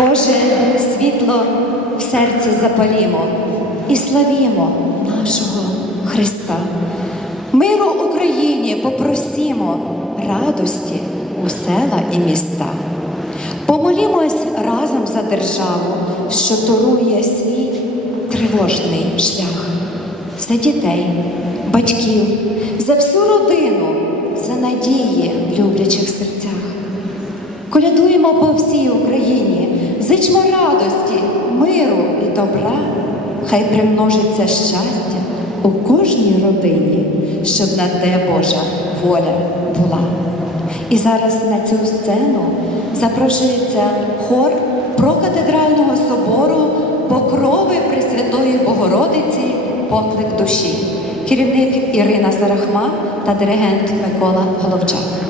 Боже, світло в серці запалімо і славімо нашого Христа. Миру Україні попросімо, радості у села і міста. Помолімось разом за державу, що торує свій тривожний шлях, за дітей, батьків, за всю родину, за надії в люблячих серцях. Колядуємо по всій Україні, зичмо радості, миру і добра, хай примножиться щастя у кожній родині, щоб на те Божа воля була. І зараз на цю сцену запрошується хор прокатедрального собору Покрови Пресвятої Богородиці Поклик душі, керівник Ірина Зарахман та диригент Микола Головчак.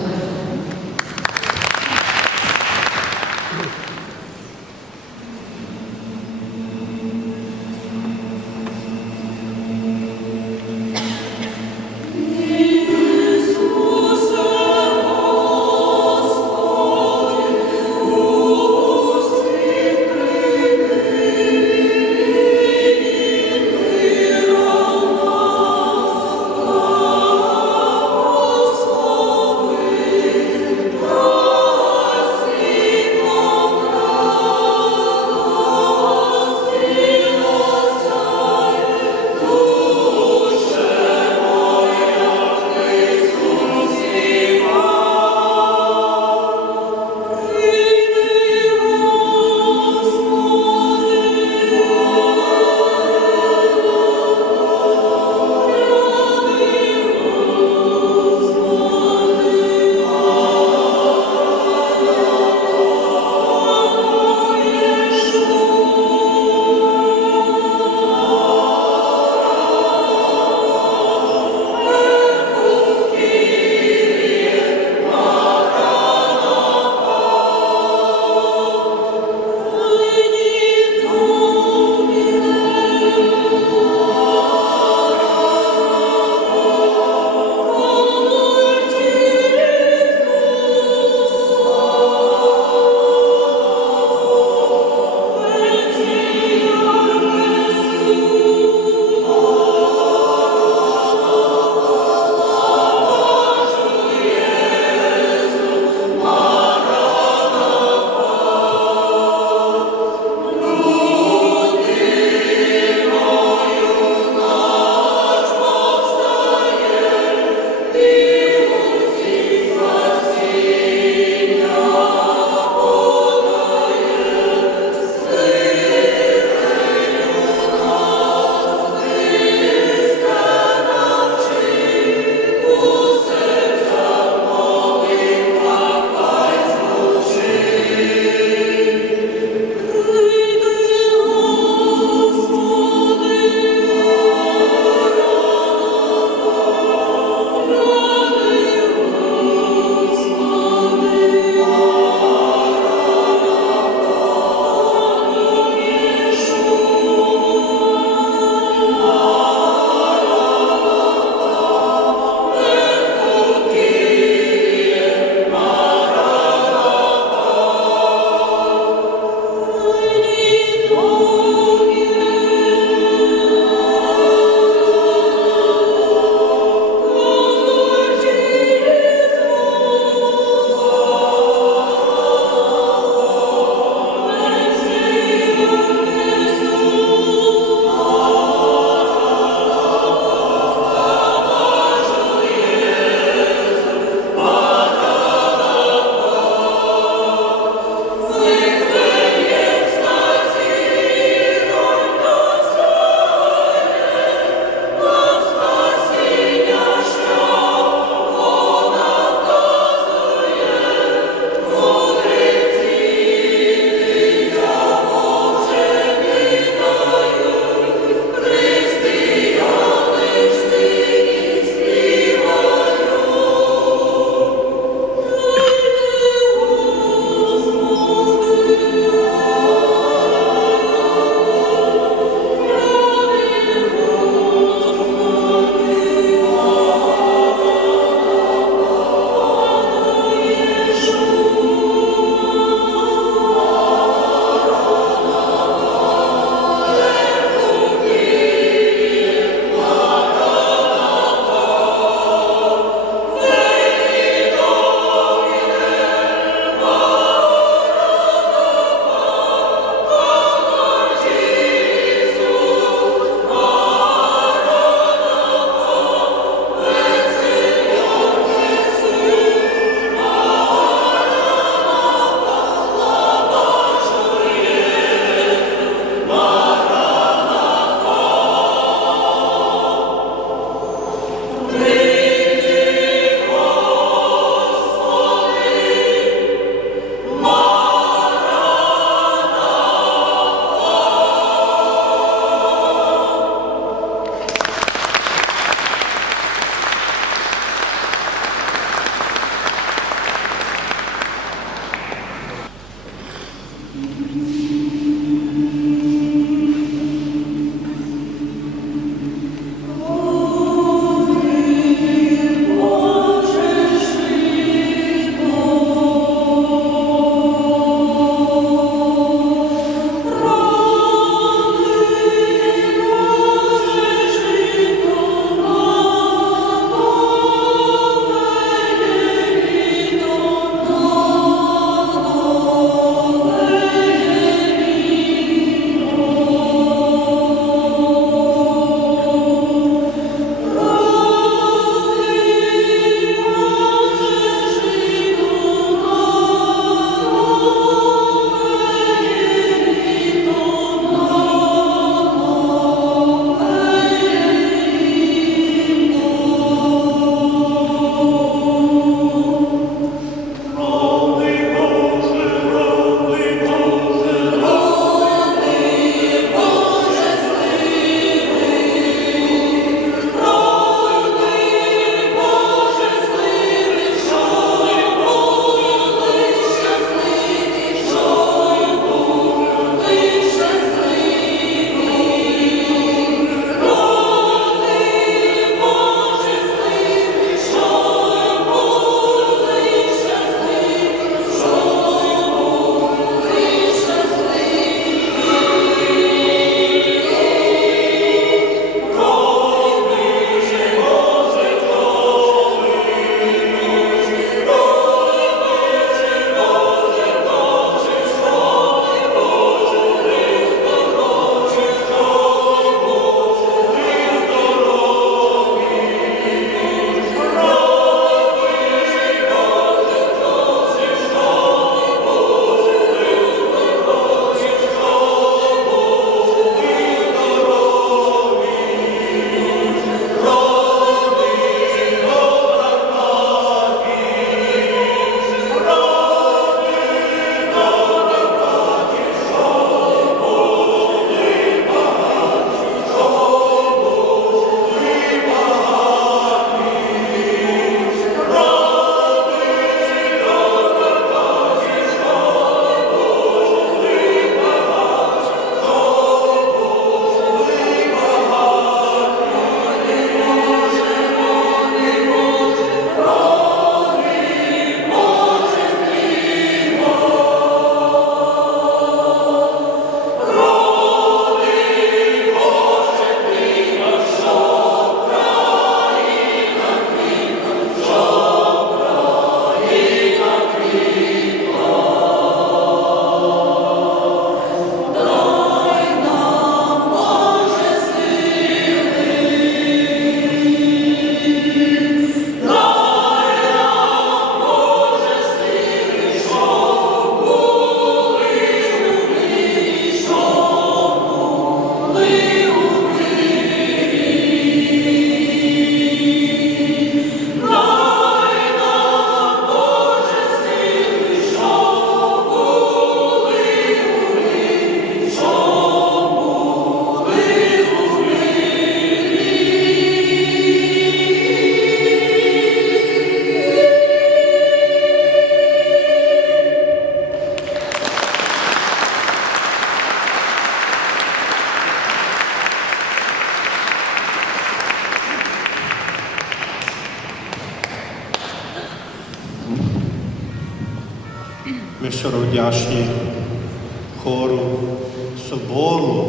Собору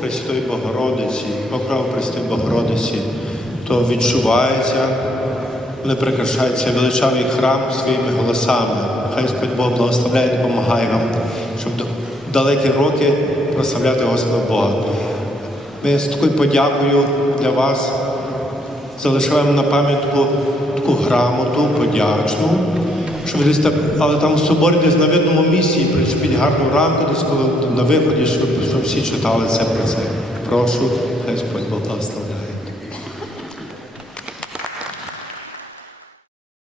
Пресвятої Богородиці, покров Пресвятої Богородиці, то відчувається, не прикрашається величавий храм своїми голосами. Хай Господь Бог благословляє і допомагає вам, щоб далекі роки прославляти Господа Бога. Ми з такою подякою для вас залишаємо на пам'ятку таку грамоту, подячну, щоб десь так, але там в соборі десь на видному місці причепіть гарну рамку, десь коли на виході, щоб, щоб всі читали це про це. Прошу, Господь благословляє.